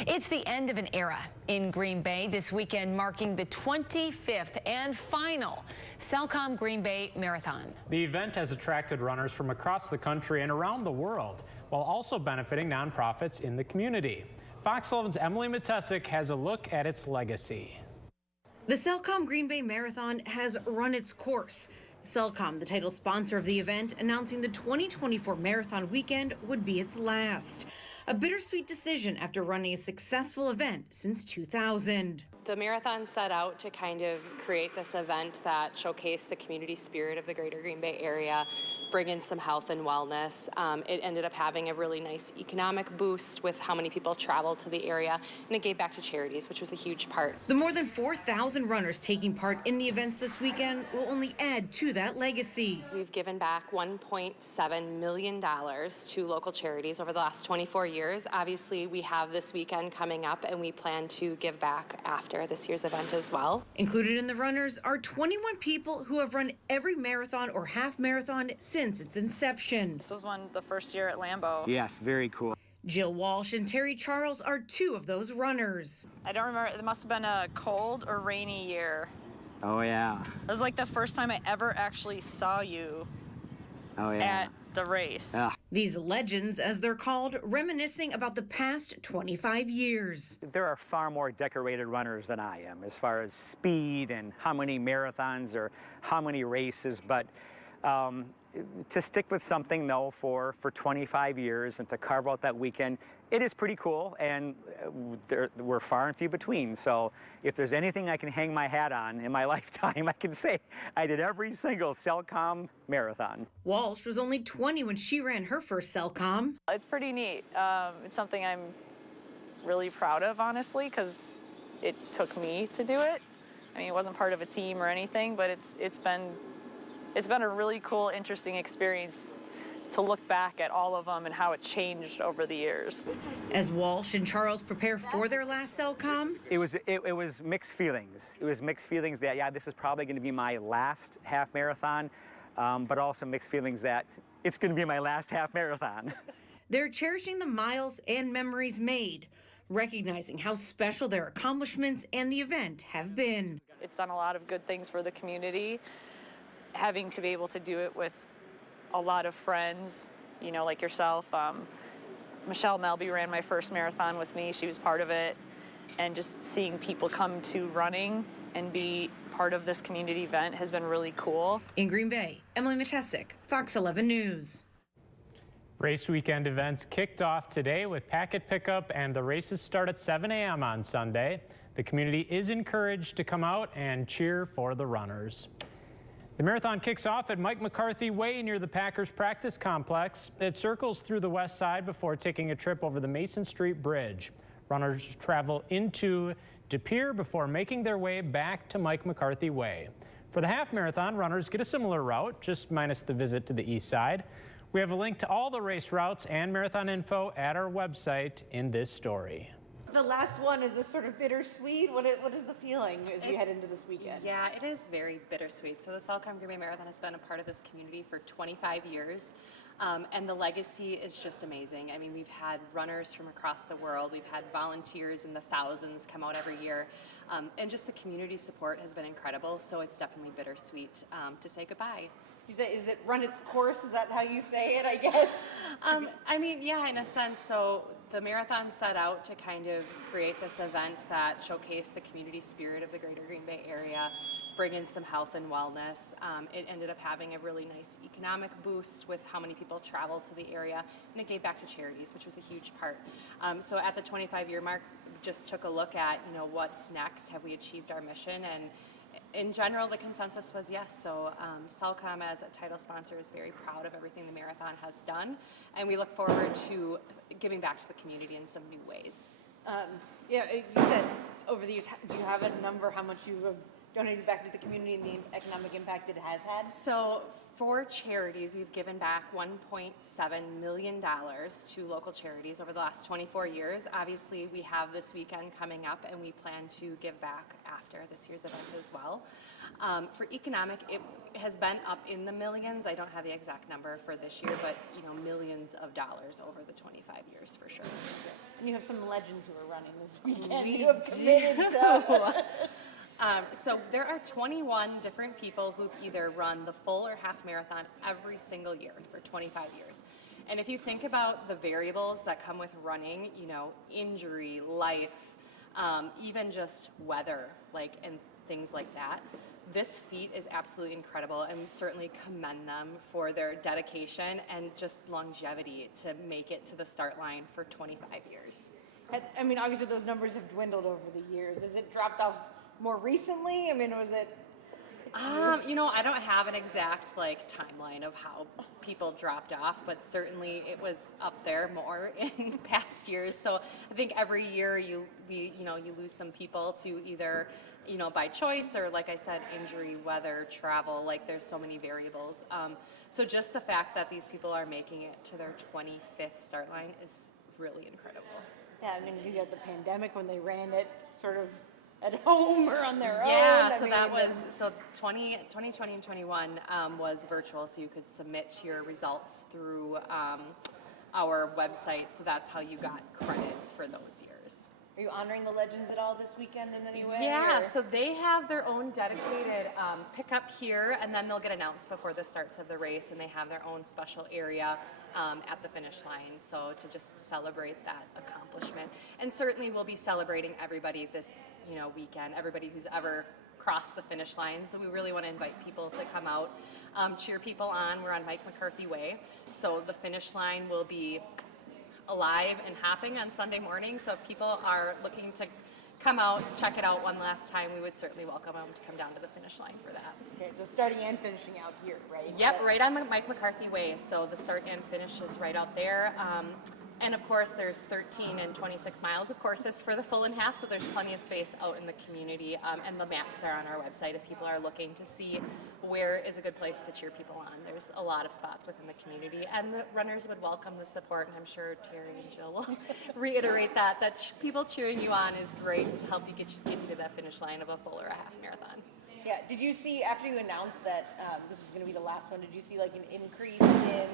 It's the end of an era in Green Bay this weekend, marking the 25th and final Cellcom Green Bay Marathon. The event has attracted runners from across the country and around the world, while also benefiting nonprofits in the community. Fox 11's Emily Matesic has a look at its legacy. The Cellcom Green Bay Marathon has run its course. Cellcom, the title sponsor of the event, announcing the 2024 marathon weekend would be its last. A bittersweet decision after running a successful event since 2000. The marathon set out to kind of create this event that showcased the community spirit of the greater Green Bay area, bring in some health and wellness. It ended up having a really nice economic boost with how many people traveled to the area, and it gave back to charities, which was a huge part. The more than 4,000 runners taking part in the events this weekend will only add to that legacy. We've given back $1.7 million to local charities over the last 24 years. Obviously, we have this weekend coming up, and we plan to give back after this year's event as well. Included in the runners are 21 people who have run every marathon or half marathon since its inception. This was the first year at Lambeau. Yes, very cool. Jill Walsh and Terry Charles are two of those runners. I don't remember, it must have been a cold or rainy year. Oh yeah. It was like the first time I ever actually saw you at the race. These legends, as they're called, reminiscing about the past 25 years. There are far more decorated runners than I am as far as speed and how many marathons or how many races, but to stick with something though for 25 years and to carve out that weekend, it is pretty cool, and we're far and few between. So if there's anything I can hang my hat on in my lifetime, I can say I did every single Cellcom marathon. Walsh was only 20 when she ran her first Cellcom. It's pretty neat. It's something I'm really proud of, honestly, because it took me to do it. I mean, it wasn't part of a team or anything, but it's been a really cool, interesting experience to look back at all of them and how it changed over the years. As Walsh and Charles prepare for their last Cellcom, it was mixed feelings. It was mixed feelings that, yeah, this is probably going to be my last half marathon, but also mixed feelings that it's going to be my last half marathon. They're cherishing the miles and memories made, recognizing how special their accomplishments and the event have been. It's done a lot of good things for the community. Having to be able to do it with a lot of friends, you know, like yourself. Michelle Melby ran my first marathon with me. She was part of it. And just seeing people come to running and be part of this community event has been really cool. In Green Bay, Emily Matesic, Fox 11 News. Race weekend events kicked off today with packet pickup, and the races start at 7 a.m. on Sunday. The community is encouraged to come out and cheer for the runners. The marathon kicks off at Mike McCarthy Way near the Packers practice complex. It circles through the west side before taking a trip over the Mason Street Bridge. Runners travel into De Pere before making their way back to Mike McCarthy Way. For the half marathon, runners get a similar route, just minus the visit to the east side. We have a link to all the race routes and marathon info at our website in this story. The last one, is this sort of bittersweet? What is the feeling as you head into this weekend? Yeah, it is very bittersweet. So the Cellcom Green Bay Marathon has been a part of this community for 25 years, and the legacy is just amazing. I mean, we've had runners from across the world. We've had volunteers in the thousands come out every year, and just the community support has been incredible. So it's definitely bittersweet to say goodbye. You say, is it run its course? Is that how you say it, I guess? I mean, yeah, in a sense. So the marathon set out to kind of create this event that showcased the community spirit of the greater Green Bay area, bring in some health and wellness. It ended up having a really nice economic boost with how many people travel to the area, and it gave back to charities, which was a huge part. So at the 25-year mark, just took a look at, you know, what's next? Have we achieved our mission? And in general, the consensus was yes. So Cellcom, as a title sponsor, is very proud of everything the marathon has done, and we look forward to giving back to the community in some new ways. Yeah, you said over the years, do you have a number how much you have donating back to the community and the economic impact it has had? So for charities, we've given back $1.7 million to local charities over the last 24 years. Obviously, we have this weekend coming up, and we plan to give back after this year's event as well. For economic, it has been up in the millions. I don't have the exact number for this year, but millions of dollars over the 25 years for sure. And you have some legends who are running this weekend. We You have committed to. So there are 21 different people who've either run the full or half marathon every single year for 25 years. And if you think about the variables that come with running, injury, life, even just weather, and things like that, this feat is absolutely incredible, and we certainly commend them for their dedication and just longevity to make it to the start line for 25 years. I mean, obviously those numbers have dwindled over the years. Has it dropped off more recently? I mean, was it? I don't have an exact timeline of how people dropped off, but certainly it was up there more in past years. So I think every year you lose some people to either by choice or, like I said, injury, weather, travel. There's so many variables. So just the fact that these people are making it to their 25th start line is really incredible. Yeah, I mean, you had the pandemic when they ran it sort of at home or on their own. Yeah, so that was 2020 and 21 was virtual, so you could submit your results through our website. So that's how you got credit for those years. Are you honoring the legends at all this weekend in any way? Yeah, or? so they have their own dedicated pickup here, and then they'll get announced before the starts of the race, and they have their own special area at the finish line, so to just celebrate that accomplishment. And certainly we'll be celebrating everybody this weekend, everybody who's ever crossed the finish line. So we really want to invite people to come out, cheer people on. We're on Mike McCarthy Way, so the finish line will be alive and hopping on Sunday morning. So if people are looking to come out, check it out one last time, we would certainly welcome them to come down to the finish line for that. Okay, so starting and finishing out here, right? Yep, right on Mike McCarthy Way. So the start and finish is right out there. And of course, there's 13 and 26 miles of courses for the full and half, so there's plenty of space out in the community. And the maps are on our website if people are looking to see where is a good place to cheer people on. There's a lot of spots within the community, and the runners would welcome the support. And I'm sure Terry and Jill will reiterate that people cheering you on is great to help you get you to that finish line of a full or a half marathon. Yeah. Did you see, after you announced that this was going to be the last one, did you see an increase in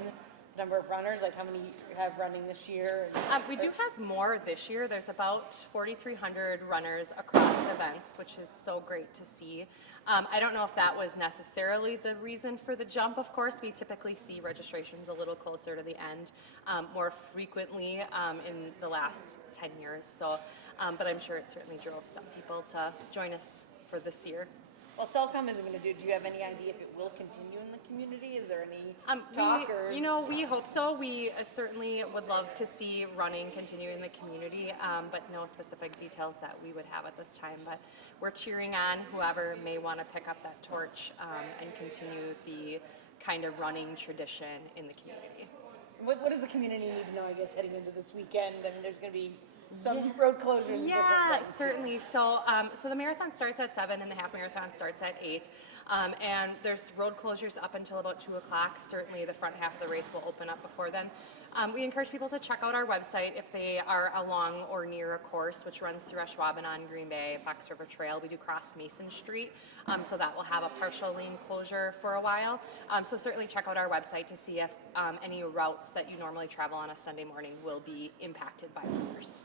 number of runners, how many you have running this year? We do have more this year. There's about 4,300 runners across events, which is so great to see. I don't know if that was necessarily the reason for the jump. Of course, we typically see registrations a little closer to the end more frequently in the last 10 years. So, but I'm sure it certainly drove some people to join us for this year. Well, Cellcom isn't going to do you have any idea if it will continue in the community? Is there any talk? We hope so. We certainly would love to see running continue in the community, but no specific details that we would have at this time. But we're cheering on whoever may want to pick up that torch and continue the kind of running tradition in the community. What does the community need to know, I guess, heading into this weekend? I mean, there's going to be some road closures. Yeah, certainly. So the marathon starts at 7 and the half marathon starts at 8. And there's road closures up until about 2 o'clock. Certainly the front half of the race will open up before then. We encourage people to check out our website if they are along or near a course, which runs through Ashwaubenon, Green Bay, Fox River Trail. We do cross Mason Street, so that will have a partial lane closure for a while. So certainly check out our website to see if any routes that you normally travel on a Sunday morning will be impacted by the course.